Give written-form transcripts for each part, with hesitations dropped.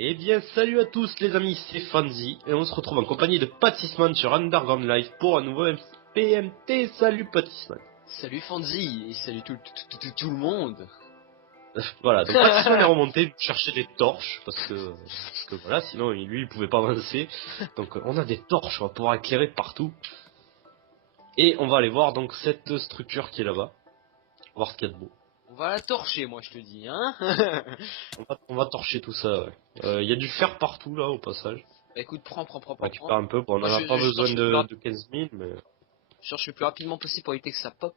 Eh bien, salut à tous les amis, c'est Fanzy, et on se retrouve en compagnie de Patisman sur Underground Live pour un nouveau PMT. Salut Patisman. Salut Fanzy, et salut tout le monde. Voilà, donc Patisman est remonté chercher des torches, parce que voilà, sinon lui il pouvait pas avancer. Donc on a des torches, on va pouvoir éclairer partout. Et on va aller voir donc cette structure qui est là-bas, voir ce qu'il y a de beau. On va la torcher, moi je te dis, hein. On va torcher tout ça, ouais. Il y a du fer partout là au passage. Bah écoute, prends. On récupère un peu, bon, on Moi, en a pas je besoin cherche de 15 000, mais... je cherche le plus rapidement possible pour éviter que ça pop.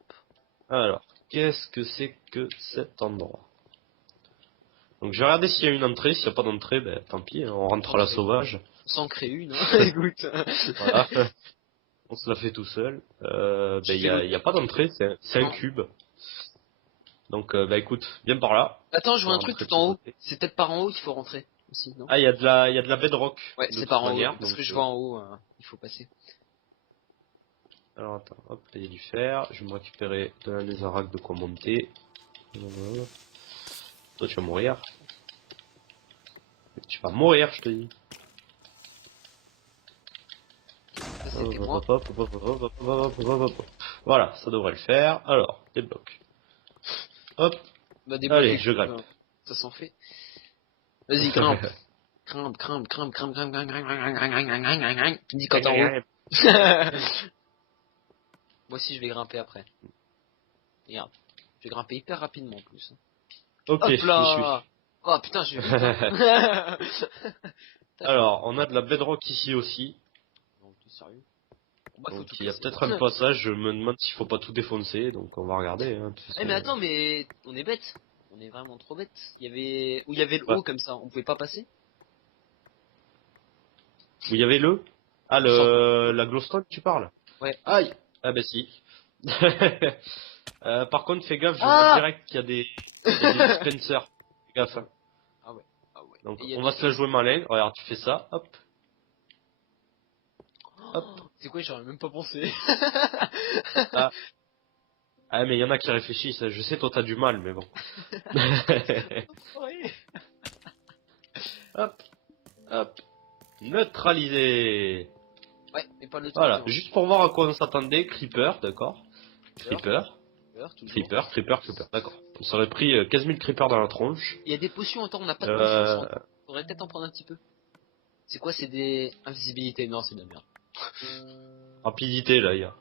Alors, qu'est-ce que c'est que cet endroit? Donc je vais regarder s'il y a une entrée, s'il n'y a pas d'entrée, ben tant pis, hein, on rentre à la sauvage. Sans créer une, hein. Écoute. Voilà, on se la fait tout seul. Ben il y a pas d'entrée, c'est un cube. Donc bah écoute, viens par là. Attends, je On vois va un truc rentrer tout de ce en haut. côté. C'est peut-être par en haut qu'il faut rentrer aussi, non? Ah, il y a de la bedrock. Ouais, de c'est toute par en haut, manière, parce donc, que je vois en haut, il faut passer. Alors attends, hop, là il y a du fer. Je vais me récupérer de la netherrack de quoi monter. Toi tu vas mourir. Tu vas mourir, je te dis. Ça c'était moi. Voilà, ça devrait le faire. Alors, des blocs. Hop, Bah allez, débloquer, je grimpe. ça s'en fait. Vas-y, grimpe. Grimpe. Dis quand t'en haut. Moi aussi je vais grimper après. Regarde, je vais grimper hyper rapidement en plus. Ok, Hop je suis. là. Oh putain, j'ai vu. Alors, on a de la bedrock ici aussi. Non, t'es sérieux? Bah, faut Donc tout il y a casser. peut-être un passage, je me demande s'il faut pas tout défoncer, donc on va regarder. Hein, de toute Eh façon. mais attends, mais on est bête. On est vraiment trop bête. Il y avait où il y avait le Ouais. haut comme ça, on pouvait pas passer. Où il y avait Ah, la glowstone, tu parles? Ouais. Aïe. Ah bah si. Par contre, fais gaffe, je vois Ah direct qu'il y a des dispensers. Fais gaffe. Hein. Ah ouais. Ah ouais. Donc Et il y a on va des- se la jouer malin. Regarde, tu fais ça, hop. Hop. C'est quoi, j'aurais même pas pensé. Ah. Ah mais il y en a qui réfléchissent. Je sais, toi t'as du mal, mais bon. Ouais. Hop. Hop. Neutralisé. Ouais, mais pas le truc. Voilà, Hein. juste pour voir à quoi on s'attendait, Creeper, d'accord. Creeper, Toujours. Creeper, d'accord. On s'aurait pris 15 000 Creepers dans la tronche. Il y a des potions, attends, on n'a pas de potions. Euh... Faudrait peut-être en prendre un petit peu. C'est quoi, c'est des invisibilités? Non, c'est de la merde. Rapidité, là, il y a.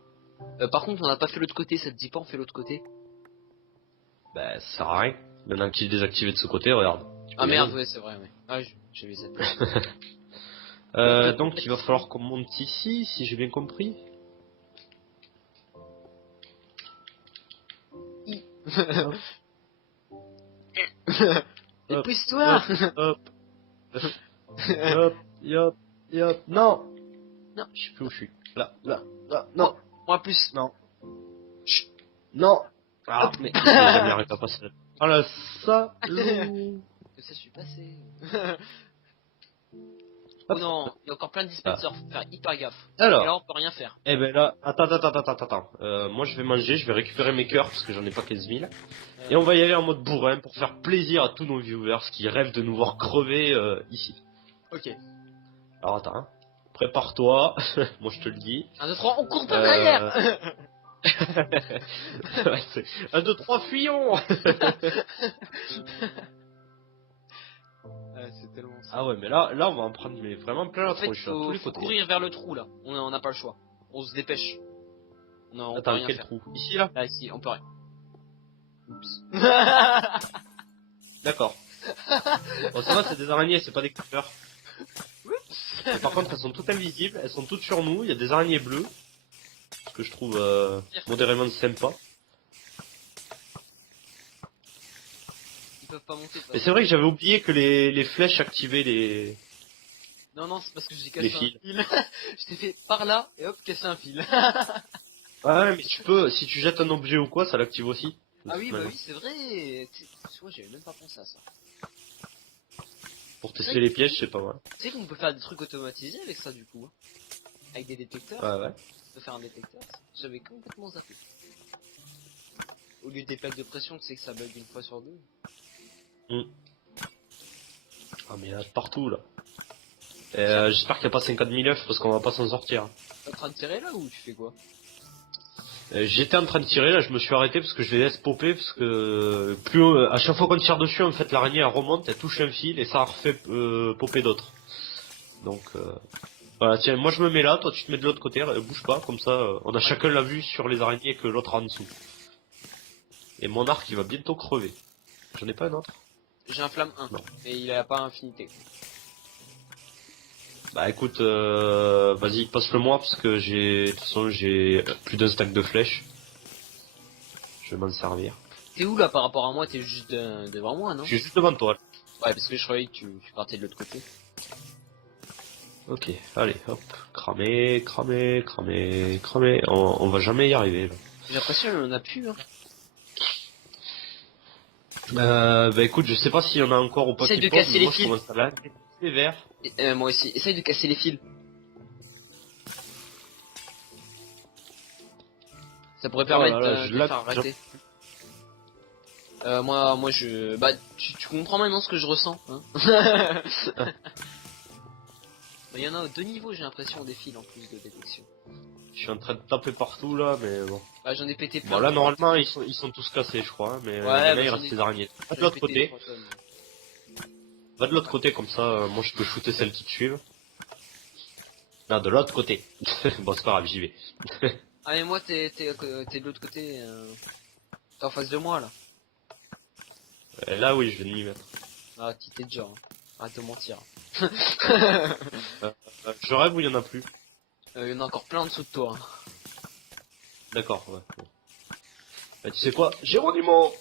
Par contre, on n'a pas fait l'autre côté, ça te dit pas, on fait l'autre côté? Bah, ça sert à rien. Maintenant qu'il est désactivé de ce côté, regarde. Ah merde, ouais, c'est vrai, ouais. Ah, j'avais ça. Donc, il va falloir qu'on monte ici, si j'ai bien compris. Hop, Pousse-toi. hop, hop, hop, hop, non. Non. Je sais plus où je suis. Là, non, Moi plus. non. Chut, non. Ah, Hop. mais jamais arrivé à passer là. Oh là, ça. Que ça, je suis passé. Oh non, il y a encore plein de dispensers, faut faire hyper gaffe. Alors. Et là, on peut rien faire. Eh ben là, attends. Moi je vais manger, je vais récupérer mes cœurs parce que j'en ai pas 15 000. Et on va y aller en mode bourrin pour faire plaisir à tous nos viewers qui rêvent de nous voir crever ici. Ok. Alors attends, hein. Prépare-toi, moi je te le dis. 1, 2, 3, on court pas derrière. 1, 2, 3, fuyons. C'est tellement ça. Ah ouais, mais là on va en prendre mais vraiment plein la En fait, tronche, à tous faut les côtés. courir vers le trou là. On n'a pas le choix. On se dépêche. On peut Attends, rien quel faire. trou? Ici là? Là, ici, on peut rien. Oups. D'accord. Bon, ça va, c'est des araignées, c'est pas des creepers. Mais par contre, elles sont toutes invisibles, elles sont toutes sur nous, il y a des araignées bleues. Ce que je trouve modérément sympa. Ils peuvent pas monter. Mais c'est vrai que j'avais oublié que les flèches activaient les Non, c'est parce que j'ai cassé un fils. fil. Je t'ai fait par là et hop, casser un fil. Ouais, mais tu peux, si tu jettes un objet ou quoi, ça l'active aussi. Ah oui, bah oui, c'est vrai. Tu vois, j'avais même pas pensé à ça. Pour tester les pièges, c'est pas mal. Tu sais qu'on peut faire des trucs automatisés avec ça du coup. Hein. Avec des détecteurs. Ouais. On peut faire un détecteur. J'avais complètement zappé. Au lieu des plaques de pression, tu sais que ça bug une fois sur deux. Ah mais il y en a de partout là. J'espère qu'il n'y a pas 50 000 œufs parce qu'on va pas s'en sortir. T'es en train de tirer là ou tu fais quoi? J'étais en train de tirer, là je me suis arrêté parce que je les laisse popper parce que à chaque fois qu'on tire dessus en fait l'araignée elle remonte, elle touche un fil et ça refait popper d'autres. Donc voilà, tiens, moi je me mets là, toi tu te mets de l'autre côté, bouge pas, comme ça on a chacun la vue sur les araignées que l'autre en dessous. Et mon arc il va bientôt crever. J'en ai pas un autre? J'ai un flamme 1, Non. mais il a pas infinité. Bah écoute, vas-y passe-le moi parce que de toute façon j'ai plus d'un stack de flèches. Je vais m'en servir. T'es où là par rapport à moi? T'es juste devant moi, non? Je suis juste devant toi. Ouais, parce que je croyais que tu partais de l'autre côté. Ok, allez, hop, cramer, cramer, cramer, cramer. On va jamais y arriver là. J'ai l'impression qu'on en a plus, hein. Bah écoute, je sais pas s'il y en a encore ou pas. Essaye qui de posent, casser mais les moi, je fils. commence à la- C'est vert. Moi aussi, essaye de casser les fils. Ça pourrait permettre là là, de faire arrêter. Moi je... Bah, tu comprends maintenant ce que je ressens, hein. Bah, y en a 2 niveaux, j'ai l'impression, des fils en plus de détection. Je suis en train de taper partout là, mais bon. Bah, j'en ai pété plein. Bon là normalement ils sont tous cassés, je crois, hein, mais Ouais, il reste des araignées. Va de l'autre côté. Va de l'autre côté comme ça, moi je peux shooter celles qui te suivent. Non, de l'autre côté. Bon c'est pas grave, j'y vais. Ah mais moi t'es de l'autre côté, t'es en face de moi là. Là oui, je vais m'y mettre. Ah t'es déjà, hein. Arrête de mentir. Je rêve ou il y en a plus? Il y en a encore plein en dessous de toi, hein. D'accord, ouais. Bon. Bah, tu sais quoi, Géronimo.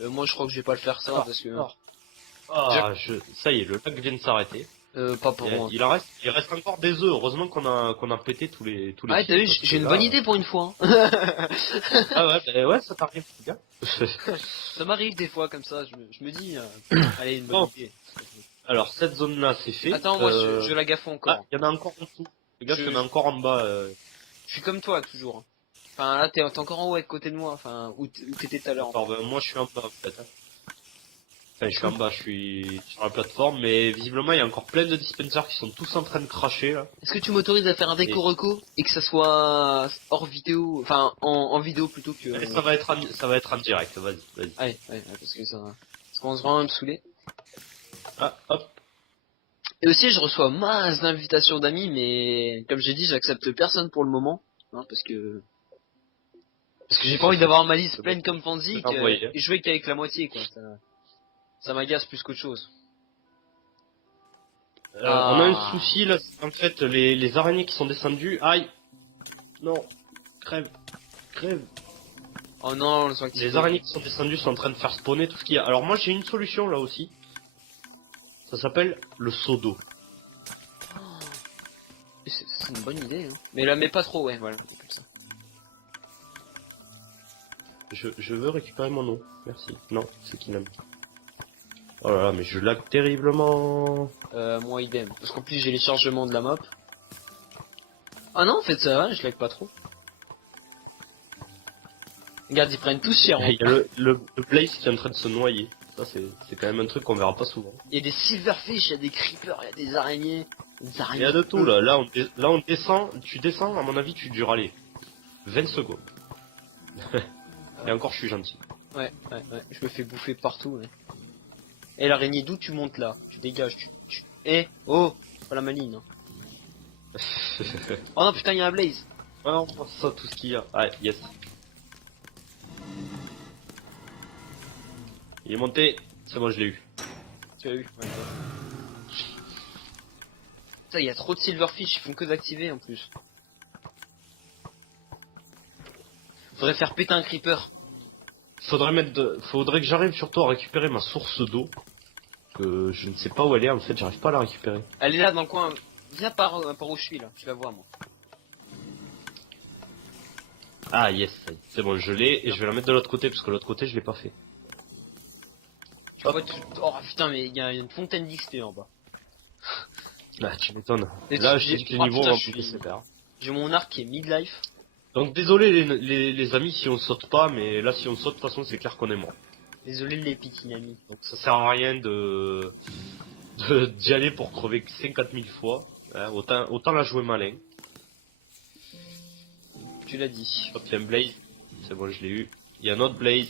Moi je crois que je vais pas le faire ça parce que... Ça y est, le lac vient de s'arrêter. Pas pour moi. Il reste encore des œufs. Heureusement qu'on a pété tous les Ah t'as vu, fils, j'ai une là, bonne idée pour une fois, hein. Ah ouais, bah, ouais, ça t'arrive, bien. Ça m'arrive des fois comme ça, je me dis, allez une bonne Bon. idée. Alors cette zone là c'est fait. Attends, moi je la gaffe encore. Ah, il y en a encore en dessous. Les gars, il y en Je- a encore en bas. Je suis comme toi toujours, hein. Enfin là t'es encore en haut à côté de moi, enfin où t'étais tout à l'heure. D'accord, bah, moi je suis en bas en fait. Hein. Enfin, je suis en bas, je suis sur la plateforme, mais visiblement il y a encore plein de dispensers qui sont tous en train de cracher là. Est-ce que tu m'autorises à faire un déco reco et que ça soit hors vidéo, enfin en vidéo plutôt que... Et ça va être en direct, vas-y, vas-y. Ouais, parce que ça... Parce qu'on se vraiment me saouler. Ah, hop. Et aussi je reçois masse d'invitations d'amis, mais comme j'ai dit, j'accepte personne pour le moment, hein, parce que j'ai pas envie d'avoir ma liste pleine comme Fanzik et jouer qu'avec la moitié, quoi. Ça m'agace plus qu'autre chose. On a un souci là, en fait, les araignées qui sont descendues, aïe. Non, crève, crève. Oh non, le Les araignées qui sont descendues sont en train de faire spawner tout ce qu'il y a. Alors moi j'ai une solution là aussi. Ça s'appelle le seau d'eau. C'est une bonne idée, hein. Mais la mets pas trop, ouais, voilà, comme ça. Je veux récupérer mon eau, merci. Non, c'est qui l'aime. Oh là là, mais je lag terriblement. Moi idem. Parce qu'en plus j'ai les chargements de la map. Ah non, en fait ça va, je lag pas trop. Regarde, ils prennent tous cher. Il y a le Blaze qui est en train de se noyer. Ça c'est quand même un truc qu'on verra pas souvent. Il y a des silverfish, il y a des creepers, il y a des araignées. Il y a de tout là. Là on descend, tu descends, à mon avis tu dures aller 20 secondes. Et encore je suis gentil. Ouais, je me fais bouffer partout, ouais. Et l'araignée, d'où tu montes là? Tu dégages, Eh, oh, pas la maligne, hein. Oh non, putain, il y a un blaze. Ouais, on prend ça, tout ce qu'il y a. Ah, yes. Il est monté, c'est bon, je l'ai eu. Tu as eu, ouais. Putain, il y a trop de silverfish, ils font que d'activer en plus. Faudrait faire péter un creeper. Faudrait que j'arrive surtout à récupérer ma source d'eau. Que je ne sais pas où elle est, en fait, j'arrive pas à la récupérer. Elle est là dans le coin. Viens par où je suis là, je la vois moi. Ah, yes, c'est bon, je l'ai, et je vais la mettre de l'autre côté, parce que l'autre côté, je l'ai pas fait. Tu vois, oh putain, mais il y a une fontaine d'XP en bas. Là, tu m'étonnes. Et Là, tu- j'ai putain, le niveau, je en suis- plus, c'est super. J'ai mon arc qui est midlife. Donc, désolé les amis si on saute pas, mais là, si on saute, de toute façon, c'est clair qu'on est mort. Désolé les petits amis. Donc ça sert à rien d'y aller pour crever 50 000 fois. Hein, autant la jouer malin. Tu l'as dit. Hop, il y a un Blaze. C'est bon, je l'ai eu. Il y a un autre Blaze.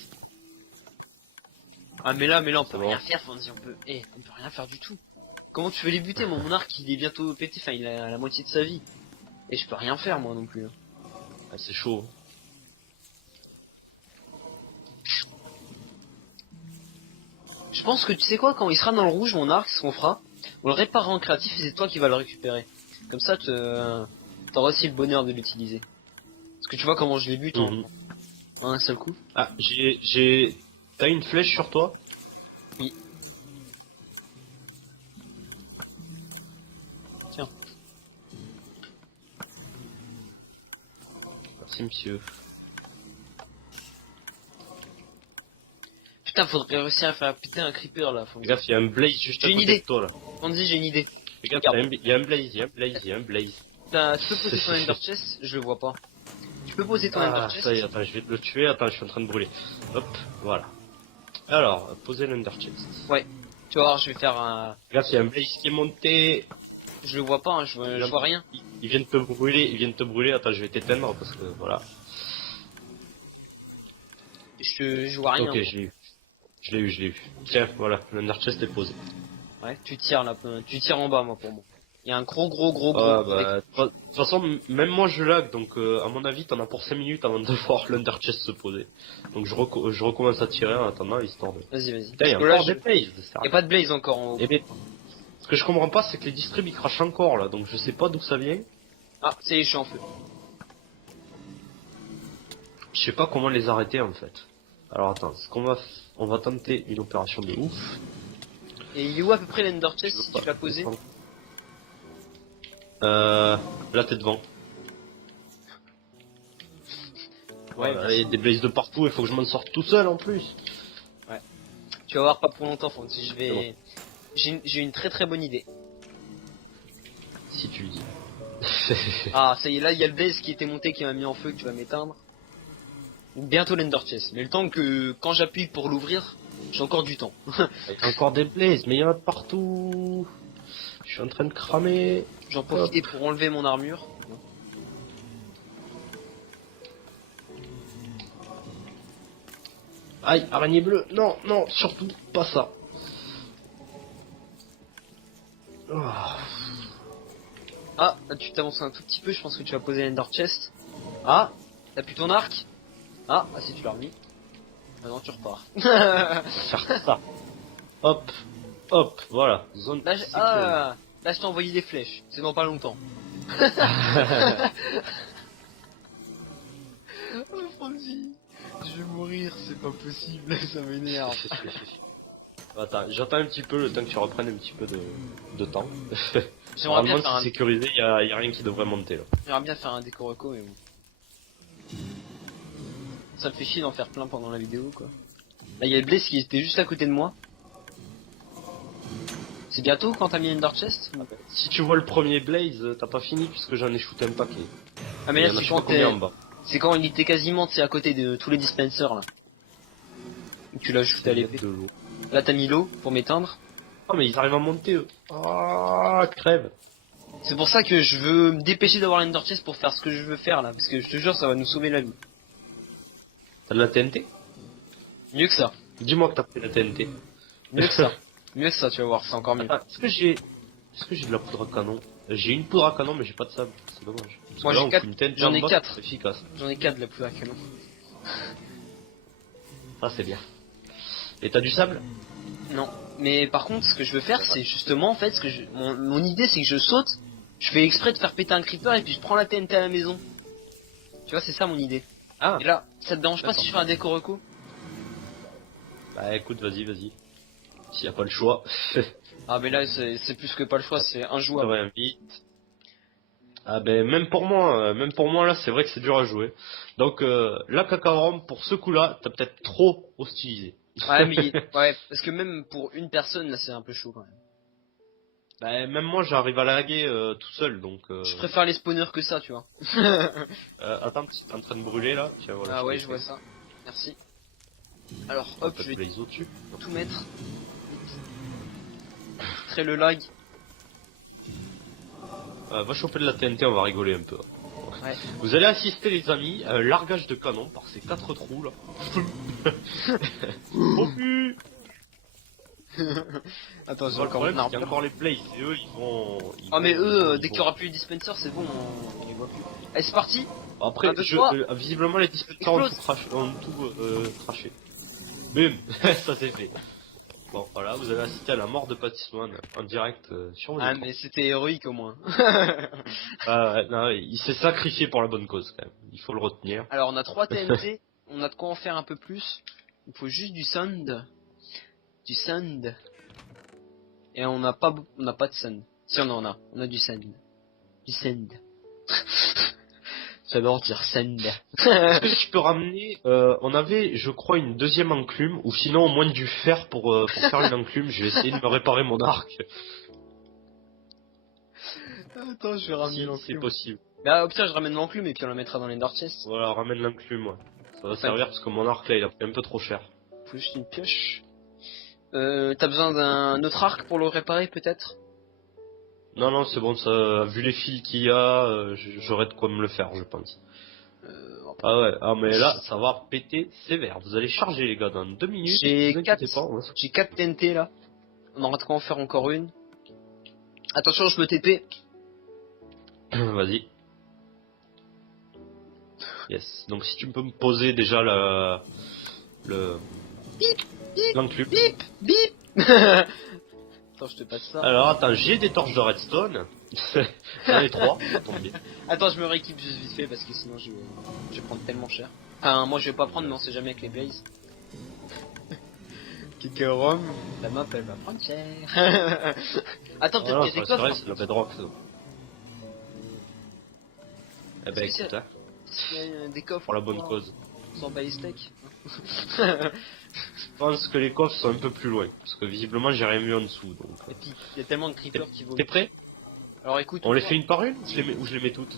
Ah mais là on peut rien faire, Fonzie, on peut rien faire du tout. Comment tu veux les buter? Mon arc il est bientôt pété, enfin il a la moitié de sa vie. Et je peux rien faire moi non plus. Hein. Ah, c'est chaud. Je pense que tu sais quoi, quand il sera dans le rouge, mon arc, ce qu'on fera, on le réparera en créatif et c'est toi qui vas le récupérer. Comme ça, t'auras aussi le bonheur de l'utiliser. Parce que tu vois comment je les bute en un seul coup. Ah, T'as une flèche sur toi? Oui. Tiens. Merci, monsieur. Putain, faudrait réussir à faire péter un creeper là. Fais gaffe, il y a un Blaze juste à côté de toi là. Fonzie, j'ai une idée. Fais gaffe, il y a un Blaze, il y a un Blaze. Tu peux poser ton Ender Chest? Je le vois pas. Tu peux poser ton Ender Chest? Ça y est, attends, je vais te le tuer. Attends, je suis en train de brûler. Hop, voilà. Alors, poser l'Ender Chest. Ouais. Tu vas voir, je vais faire un... Regarde, il y a un Blaze qui est monté. Je le vois pas, hein, je vois rien. Ils viennent te brûler, Attends, je vais t'éteindre parce que voilà. Je vois rien. Ok, je l'ai eu. Tiens, voilà, l'Ender Chest est posé. Ouais, tu tires là, tu tires en bas moi pour moi. Il y a un gros. De toute façon, même moi je lag, donc à mon avis t'en as pour 5 minutes avant de voir l'Under Chest se poser. Donc je recommence à tirer en attendant histoire de... Vas-y. Putain, il y a encore des Blaze. Il y a pas de Blaze encore en haut. Eh ben, ce que je comprends pas, c'est que les distribs ils crachent encore là, donc je sais pas d'où ça vient. Ah, ça y est, je suis en feu. Je sais pas comment les arrêter en fait. Alors attends, on va tenter une opération de ouf. Et il est où à peu près l'Ender Chest si tu l'as posé? Là t'es devant. Ouais, voilà, il y a des blazes de partout, il faut que je m'en sorte tout seul en plus. Ouais. Tu vas voir, pas pour longtemps, si je vais... Bon. J'ai une très bonne idée. Si tu le dis. Ah, ça y est, là, il y a le blaze qui était monté, qui m'a mis en feu, que tu vas m'éteindre. Bientôt l'Ender Chest. Mais le temps que, quand j'appuie pour l'ouvrir, j'ai encore du temps. Il y a encore des blazes, mais il y en a de partout. Je suis en train de cramer. J'en profitais pour enlever mon armure. Aïe, araignée bleue. Non, surtout pas ça. Oh. Ah, là, tu t'avances un tout petit peu, je pense que tu vas poser l'Ender Chest. Ah, t'as plus ton arc. Ah, si tu l'as remis. Maintenant tu repars. Faire ça. Hop, voilà. Zone là, là je t'ai envoyé des flèches, c'est dans pas longtemps. Oh Fonzie, je vais mourir, c'est pas possible, ça m'énerve. Attends, j'attends un petit peu le temps que tu reprennes un petit peu de temps. J'aimerais bien faire sécurisé, y a rien qui devrait monter là. J'aimerais bien faire un déco reco mais bon. Ça me fait chier d'en faire plein pendant la vidéo quoi. Là il y a le Blaze qui était juste à côté de moi. C'est bientôt quand t'as mis Ender Chest? Si tu vois le premier Blaze, t'as pas fini puisque j'en ai shooté un paquet. Ah mais là c'est quand il était quasiment à côté de tous les dispensers là. Tu l'as shooté à l'épée. Là t'as mis l'eau pour m'éteindre. Oh mais ils arrivent à monter eux. Ah, crève. C'est pour ça que je veux me dépêcher d'avoir l'Ender Chest pour faire ce que je veux faire là. Parce que je te jure ça va nous sauver la vie. T'as de la TNT? Mieux que ça. Dis-moi que t'as pris la TNT. Mieux que ça. Mieux que ça, tu vas voir, c'est encore mieux. Est-ce que j'ai de la poudre à canon? J'ai une poudre à canon mais j'ai pas de sable, c'est dommage. Moi j'ai 4, j'en ai 4. Efficace. J'en ai 4 de la poudre à canon. Ah c'est bien. Et t'as du sable? Non. Mais par contre ce que je veux faire c'est justement en fait mon idée c'est que je saute, je fais exprès de faire péter un creeper et puis je prends la TNT à la maison. Tu vois c'est ça mon idée. Ah. Et là, ça te dérange pas si je fais un déco reco? Bah écoute vas-y. S'il y a pas le choix. Ah mais là c'est plus que pas le choix, c'est injouable. Ouais, vite. Ah ben même pour moi là c'est vrai que c'est dur à jouer. Donc là Kakaorum pour ce coup-là t'as peut-être trop hostilisé. Ouais mais ouais parce que même pour une personne là c'est un peu chaud quand même. Bah même moi j'arrive à laguer tout seul donc. Je préfère les spawners que ça tu vois. Attends t'es en train de brûler là. Tiens, voilà, ah ouais je vois ça. Merci. Alors hop, je vais les au-dessus. tout mettre. Très le lag. Va choper de la TNT, on va rigoler un peu. Ouais. Vous allez assister les amis, largage de canon par ces 4 trous là. Oh pu. Attends, j'ai Le encore problème, mon c'est qu'il y a arbre. encore les Blaze, et eux ils vont... Mais eux, ils dès vont- qu'il y aura plus les dispensers, c'est bon, on les voit plus. Allez, c'est parti. Après, 1, 2, 3. visiblement les dispensers ont Explose. tout craché. Bim. Ça c'est fait. Bon, voilà, vous avez assisté à la mort de Patisman en direct sur vos Ah, écrans. mais c'était héroïque au moins. Ouais, non, il s'est sacrifié pour la bonne cause quand même. Il faut le retenir. Alors, on a 3 TNT, on a de quoi en faire un peu plus. Il faut juste du sand. Du sand. Et on n'a pas de sand. Si on en a, on a du sand. Du sand. J'adore dire sand. Est-ce que tu peux ramener on avait, je crois, une deuxième enclume, ou sinon au moins du fer pour faire une enclume. Je vais essayer de me réparer mon arc. Attends, je vais ramener Si l'enclume. c'est possible. Bah, au pire, je ramène l'enclume et puis on la mettra dans l'ender chest. Voilà, ramène l'enclume, ouais. Ça va Enfin, servir parce que mon arc là, il a pris un peu trop cher. Faut juste une pioche. T'as besoin d'un autre arc pour le réparer, peut-être? Non, non, c'est bon, ça, vu les fils qu'il y a, j'aurais de quoi me le faire, je pense. Ah ouais, ah mais là, ça va péter sévère. Vous allez charger les gars dans 2 minutes. J'ai Vous 4 inquiétez pas, ouais. J'ai 4 TNT là. On aura de quoi en faire encore une. Attention, je me TP. Vas-y. Yes. Donc si tu peux me poser déjà l'enclume. Bip bip. Attends, je te passe ça. Alors attends, j'ai des torches de redstone. J'en ai 3, ça tombe bien. Attends, je me rééquipe juste vite fait parce que sinon je vais prendre tellement cher. Enfin, moi je vais pas prendre, mais on sait jamais avec les blazes. Kikerom, la map elle va prendre cher. Attends, peut-être qu'il y a des c'est vrai, coffres. c'est la bedrock ça. Eh ben Est-ce que écoute, hein, Il y a des coffres pour la bonne cause. sans ballistic. Je pense que les coffres sont un peu plus loin, parce que visiblement j'ai rien vu en dessous. Donc. Et puis, il y a tellement de creepers qui vont. T'es prêt? Alors écoute. On les fait une par une ou je les mets toutes?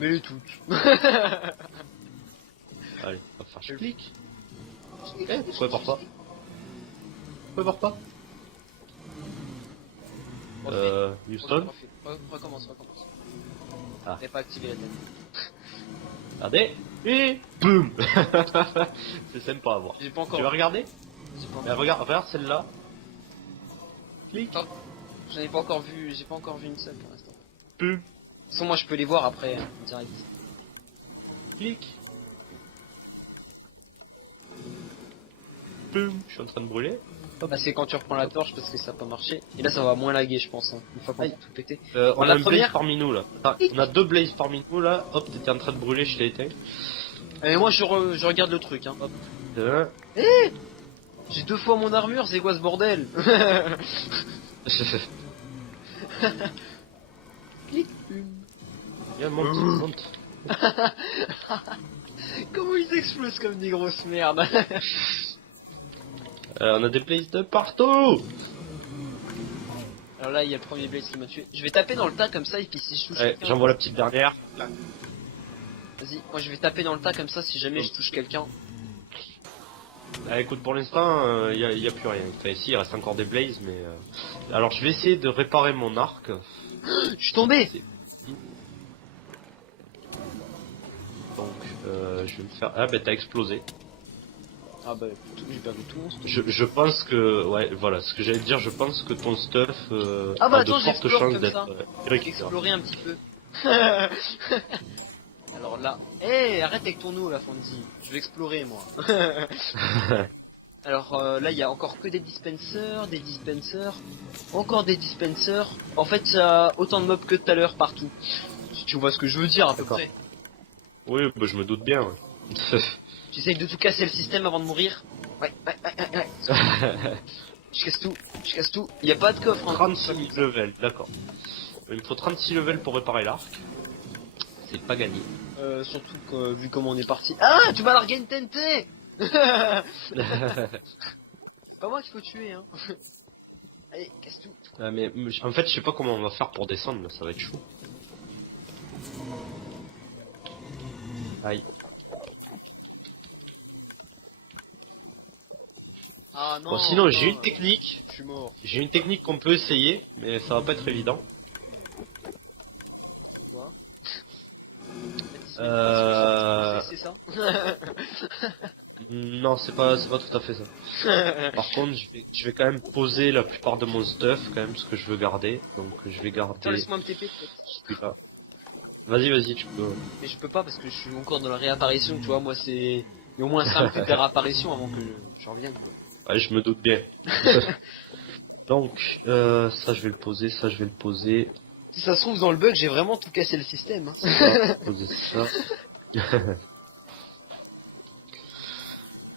Mets-les toutes. Allez, on va faire Je clic. Pourquoi part pas? Pourquoi part pas? Houston? Recommence. Ah. T'avais pas activé la tête. Regardez, et boum. C'est sympa à voir. J'ai pas encore. Tu vas regarder? J'ai pas encore. Regarde celle-là. Clic. Oh. J'en ai pas encore vu. J'ai pas encore vu une seule pour l'instant. Boum. De toute façon, moi je peux les voir après hein, en direct. Clic. Boum. Je suis en train de brûler. Bah, c'est quand tu reprends la torche parce que ça a pas marché. Et là ça va moins laguer, je pense. Hein, une fois qu'on a tout pété. On a la un blaze première. parmi nous là. Attends, on a 2 blazes parmi nous là. Hop, t'étais en train de brûler, je t'ai éteint. Et moi je regarde le truc. Hein. Hop. J'ai 2 fois mon armure, c'est quoi ce bordel? Clic. Viens, monte. Comment ils explosent comme des grosses merdes. On a des blazes de partout. Alors là il y a le premier blaze qui m'a tué. Je vais taper dans le tas comme ça et puis si je touche quelqu'un. J'envoie la petite dernière. Vas-y, moi je vais taper dans le tas comme ça si jamais je touche quelqu'un. Écoute, pour l'instant, y a plus rien. Enfin, ici, il reste encore des blazes, mais... Alors, je vais essayer de réparer mon arc. Je suis tombé. Donc, je vais me faire... Ah, bah, t'as explosé. Ah bah, j'ai perdu tout mon stuff. Je pense que... Ouais, voilà, ce que j'allais te dire, je pense que ton stuff Ah bah a de attends, fortes j'explore chances comme d'être ça. récupéré. Explorer un petit peu. Alors là... arrête avec ton eau là, Fonzie. Je vais explorer, moi. Alors là, il y a encore que des dispensers, encore des dispensers. En fait, il y a autant de mobs que tout à l'heure partout. Si tu vois ce que je veux dire, à peu près. Oui, bah, je me doute bien, ouais. J'essaye de tout casser le système avant de mourir. Ouais. Je casse tout. Il n'y a pas de coffre. 36 levels, d'accord. Il me faut 36 levels pour réparer l'arc. C'est pas gagné. Surtout que, vu comment on est parti. Ah, tu m'as largué une TNT. C'est pas moi qu'il faut tuer, hein. Allez, casse tout. Mais en fait, je sais pas comment on va faire pour descendre, là, ça va être chaud. Aïe. Ah non. Bon, sinon, j'ai non, une technique. Je suis mort. J'ai une technique qu'on peut essayer, mais ça va pas être évident. C'est quoi? Euh... C'est ça? Non, c'est pas tout à fait ça. Par contre, je vais quand même poser la plupart de mon stuff, quand même, ce que je veux garder. Donc, je vais Attends, garder laisse-moi me TP peut-être. celui-là. Vas-y, tu peux. Mais je peux pas parce que je suis encore dans la réapparition, tu vois, moi c'est... Il y a au moins 5 minutes de réapparition avant que je revienne, quoi. Ouais, je me doute bien. Donc, ça je vais le poser, ça je vais le poser. Si ça se trouve dans le bug, j'ai vraiment tout cassé le système. Hein. Ça, poser ça.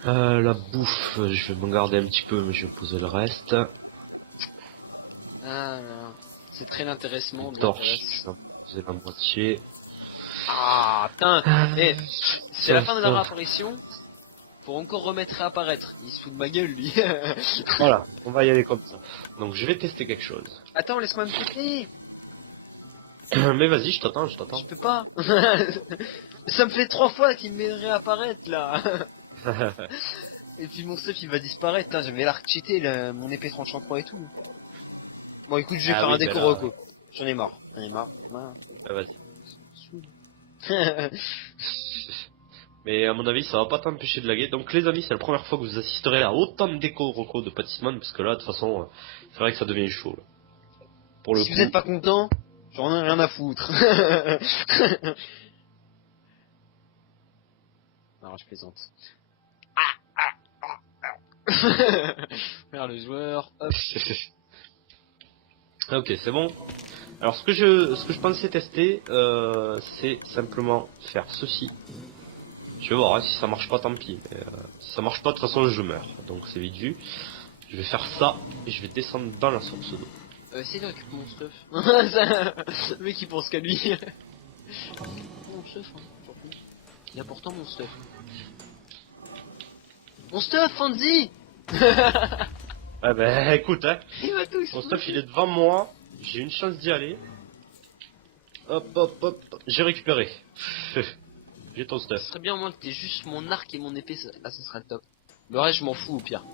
La bouffe, je vais m'en garder un petit peu, mais je vais poser le reste. Ah là, c'est très l'intéressement de Torche, l'intéresse. je vais en poser la moitié. Ah putain, eh, c'est la fin de la réapparition. Faut encore remettre réapparaître. Il se fout de ma gueule lui. Voilà, on va y aller comme ça. Donc je vais tester quelque chose. Attends, laisse-moi me TP. Mais vas-y, je t'attends. Je peux pas. Ça me fait 3 fois qu'il me met réapparaître là. Et puis mon stuff il va disparaître. Putain, j'avais l'arc cheaté, mon épée tranchant 3 et tout. Bon écoute, je vais faire un déco reco. J'en ai marre. Ah, vas-y. Mais à mon avis, ça va pas t'empêcher de laguer. Donc les amis, c'est la première fois que vous assisterez à autant de déco reco de Patisman, parce que là, de toute façon, c'est vrai que ça devient chaud. Là. Pour le si coup. vous êtes pas content, j'en ai rien à foutre. Non, je plaisante. Vers le joueur, hop. Ok, c'est bon. Alors ce que je pensais tester, c'est simplement faire ceci. Je vais voir, hein, si ça marche pas, tant pis. Mais, si ça marche pas, de toute façon, je meurs. Donc c'est vite vu. Je vais faire ça et je vais descendre dans la source d'eau. Essaye de récupérer mon stuff. Le mec il pense qu'à lui. Mon stuff, hein, surtout. Il a pourtant mon stuff. Mon stuff, Fonzie. Ah bah écoute, hein. Il va tout Mon stuff il est devant moi. J'ai une chance d'y aller. Hop. J'ai récupéré. J'ai ton stuff. Ce serait bien au moins que t'aies juste mon arc et mon épée, là ce serait le top. Le reste je m'en fous au pire.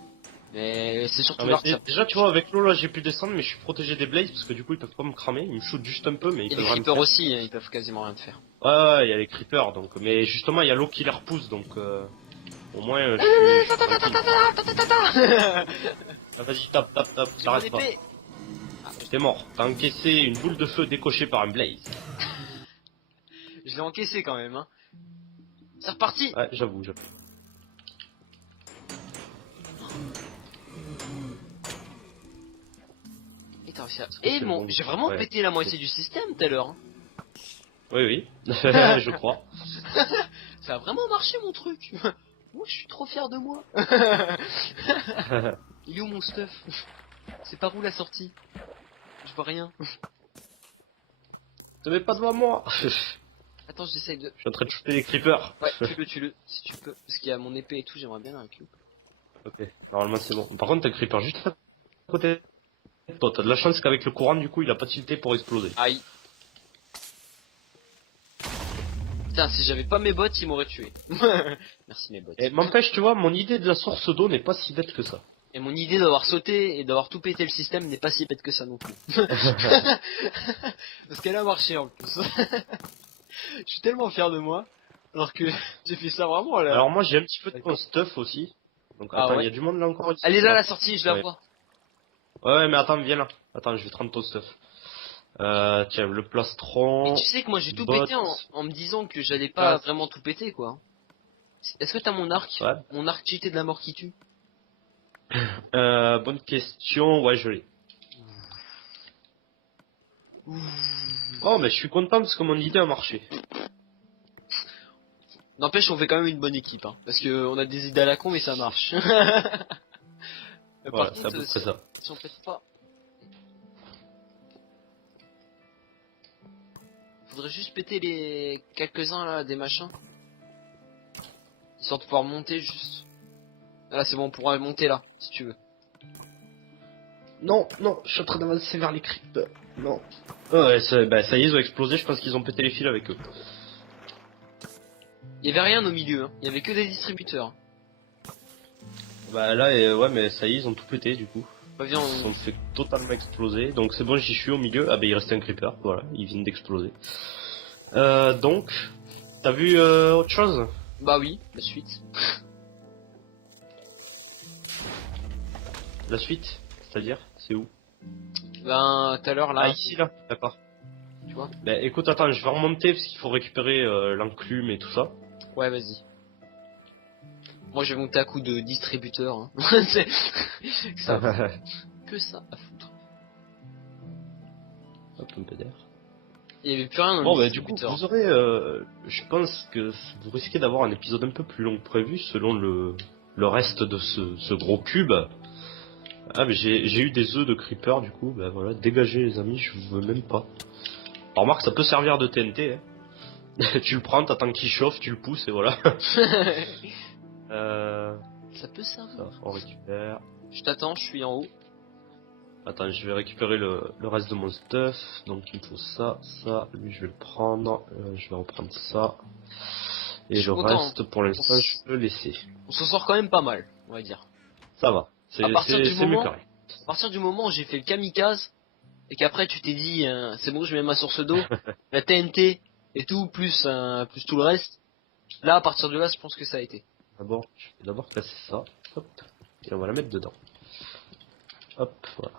Mais c'est surtout l'arc. Déjà tu vois avec l'eau là j'ai pu descendre mais je suis protégé des blazes parce que du coup ils peuvent pas me cramer, ils me shootent juste un peu mais ils et peuvent les rien me creepers faire. aussi, hein, ils peuvent quasiment rien te faire. Ouais, il y a les creepers donc mais justement il y a l'eau qui les repousse donc au moins je suis ah, vas-y tape, t'arrêtes pas. T'es mort, t'as encaissé une boule de feu décochée par un blaze. Je l'ai encaissé quand même hein. C'est reparti. Ouais j'avoue. Et bon, j'ai vraiment pété la moitié du système tout à l'heure. Hein. Oui, je crois. Ça a vraiment marché mon truc. Moi je suis trop fier de moi. Il est où mon stuff? C'est par où la sortie? Je vois rien. Te mets pas devant moi. Attends, j'essaye de... Je suis en train de shooter les creepers. Ouais, tue-le, si tu peux. Parce qu'il y a mon épée et tout, j'aimerais bien la récupérer. Ok, normalement c'est bon. Par contre t'as le creeper juste à côté. Toi, t'as de la chance qu'avec le courant, du coup, il a pas tilté pour exploser. Aïe. Putain, si j'avais pas mes bottes, il m'aurait tué. Merci mes bottes. Et m'empêche, tu vois, mon idée de la source d'eau n'est pas si bête que ça. Et mon idée d'avoir sauté et d'avoir tout pété le système n'est pas si bête que ça non plus. Parce qu'elle a marché en plus. Je suis tellement fier de moi. Alors que j'ai fait ça vraiment là. Alors moi, j'ai un petit peu de ton stuff aussi. Donc attends, il y a du monde là encore ici. Elle est là la sortie, je la vois. Ouais, mais attends, viens là. Attends, je vais te rendre ton stuff. Tiens, le plastron. Mais tu sais que moi j'ai tout pété en me disant que j'allais pas vraiment tout péter quoi. Est-ce que t'as mon arc? Ouais. Mon arc cheaté de la mort qui tue? Bonne question, ouais, je l'ai. Oh, mais je suis content parce que mon idée a marché. N'empêche, on fait quand même une bonne équipe, hein, parce que on a des idées à la con, mais ça marche. Voilà, c'est à peu près ça. Si on pète pas... Faudrait juste péter les quelques-uns là, des machins. Histoire de pouvoir monter juste. Là c'est bon, on pourra monter là, si tu veux. Non, je suis en train d'avancer vers les creepers. Non. Ouais, ça y est, ils ont explosé, je pense qu'ils ont pété les fils avec eux. Il y avait rien au milieu, hein. Il y avait que des distributeurs. Bah là, ouais, mais ça y est, ils ont tout pété du coup. Bah viens, Ils sont fait totalement exploser. Donc c'est bon, j'y suis au milieu. Ah bah il restait un creeper, voilà, il vient d'exploser. Donc, t'as vu autre chose? Bah oui, la suite. La suite? C'est-à-dire? C'est où? Ben, tout à l'heure, là. Ah ici là, d'accord. Tu vois? Bah écoute, attends, je vais remonter parce qu'il faut récupérer l'enclume et tout ça. Ouais, vas-y. Moi, je vais monter à coup de distributeur. Hein. C'est ça. Que ça à foutre. Hop, un peu d'air. Il y avait plus rien dans Bon le bah du coup, distributeur. vous aurez, je pense que vous risquez d'avoir un épisode un peu plus long que prévu selon le reste de ce gros cube. Ah mais j'ai eu des œufs de creeper du coup, bah voilà, dégagez les amis, je veux même pas. Alors remarque, ça peut servir de TNT, hein. Tu le prends, t'attends qu'il chauffe, tu le pousses et voilà. Ça peut servir. Ça, on récupère. Je t'attends, je suis en haut. Attends, je vais récupérer le reste de mon stuff. Donc il me faut ça, ça, lui je vais le prendre. Je vais reprendre ça. Et le reste, pour l'instant, je peux laisser. On s'en sort quand même pas mal, on va dire. Ça va. C'est mieux carré. À partir du moment où j'ai fait le kamikaze, et qu'après tu t'es dit, c'est bon, je mets ma source d'eau, la TNT et tout, plus tout le reste. Là, à partir de là, je pense que ça a été. D'abord, je vais d'abord casser ça. Hop. Et on va la mettre dedans. Hop, voilà.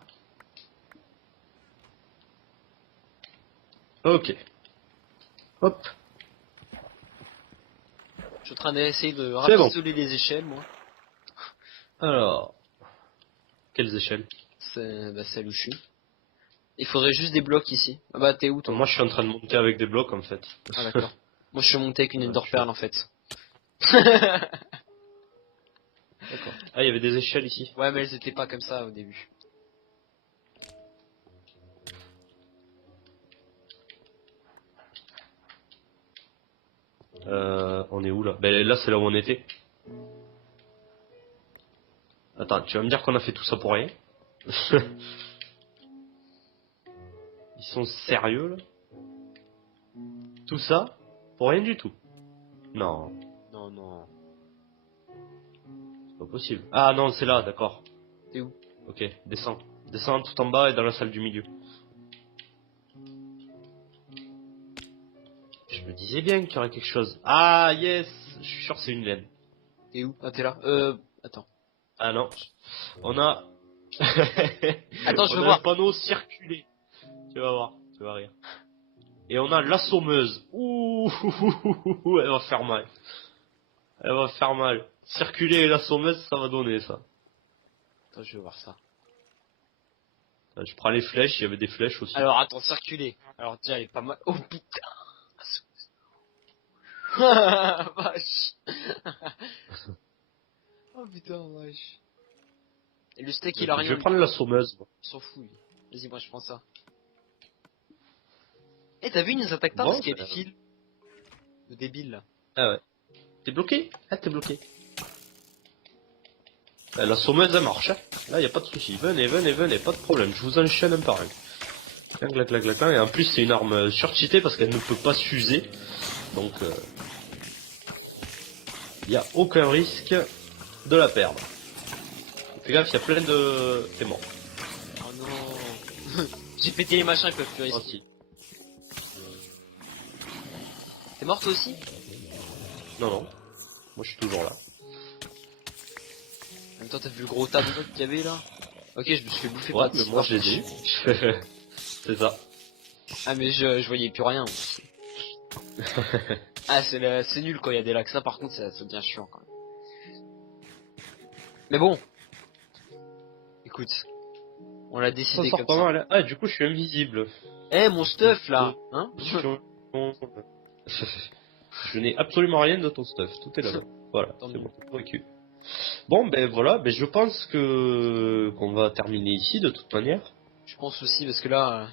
Ok. Hop. Je suis en train d'essayer de rapistoler les échelles, moi. Alors. Quelles échelles? C'est celle où je suis. Il faudrait juste des blocs ici. Ah bah t'es où toi? Moi je suis en train de monter avec des blocs en fait. Ah d'accord. Moi je suis monté avec une Ender Pearl en fait. D'accord. Ah il y avait des échelles ici. Ouais mais elles étaient pas comme ça au début. On est où là? Ben là c'est là où on était. Attends, tu vas me dire qu'on a fait tout ça pour rien? Ils sont sérieux là? Tout ça? Pour rien du tout? Non. Non, non. C'est pas possible. Ah non, c'est là, d'accord. T'es où? Ok, descends. Descends tout en bas et dans la salle du milieu. Je me disais bien qu'il y aurait quelque chose. Ah yes! Je suis sûr que c'est une laine. T'es où? Ah t'es là. Attends. Ah non. On a... Attends, je on veux a voir. un panneau circulé. Tu vas voir, tu vas rire. Et on a l'assommeuse. Ouh, elle va faire mal. Elle va faire mal. Circuler et l'assommeuse, ça va donner ça. Attends, je veux voir ça. Je prends les flèches, il y avait des flèches aussi. Alors attends, circuler. Alors tiens, elle est pas mal. Oh putain. Vache. Oh putain, vache. Et le steak il a rien. Je vais prendre l'assommeuse. Il s'en fout lui. Vas-y, moi je prends ça. Eh, t'as vu, ils nous attaquent pas parce qu'il y a des fils. Le débile là. Ah ouais. T'es bloqué? Ah, t'es bloqué. La sommeuse elle marche, hein. Là y a pas de souci. Venez, venez, venez, pas de problème. Je vous enchaîne un par un. Clac, clac, clac, clac. Et en plus c'est une arme surcheatée parce qu'elle ne peut pas s'user. Donc y a aucun risque de la perdre. Fais gaffe, y a plein de... T'es mort. Oh non. J'ai pété les machins, ils peuvent plus rester. Oh, si. T'es mort toi aussi? Non, non. Moi je suis toujours là. En même temps, t'as vu le gros tas de blocs qu'il y avait là? Ok, je me suis fait bouffer Ouais, par mais moi je les ai. C'est ça. Ah, mais je voyais plus rien. Ah, c'est nul quand il y a des lacs. Ça, par contre, ça devient chiant quand même. Mais bon. Écoute. On l'a décidé comme ça. Mal. Ah, du coup je suis invisible. Eh, mon stuff là, hein? Je n'ai absolument rien de ton stuff, tout est là-bas. Voilà, c'est bon, vécu. Bon, ben voilà, ben je pense que qu'on va terminer ici de toute manière. Je pense aussi parce que là,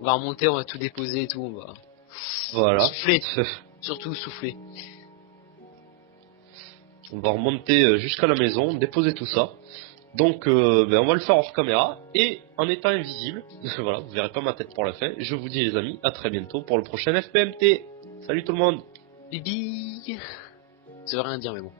on va remonter, on va tout déposer et tout, on va. Voilà. Souffler. Surtout souffler. On va remonter jusqu'à la maison, déposer tout ça. Donc, ben on va le faire hors caméra et en étant invisible. Voilà, vous verrez pas ma tête pour la fin. Je vous dis les amis, à très bientôt pour le prochain FPMT. Salut tout le monde. Bibi. Ça veut rien dire mais bon.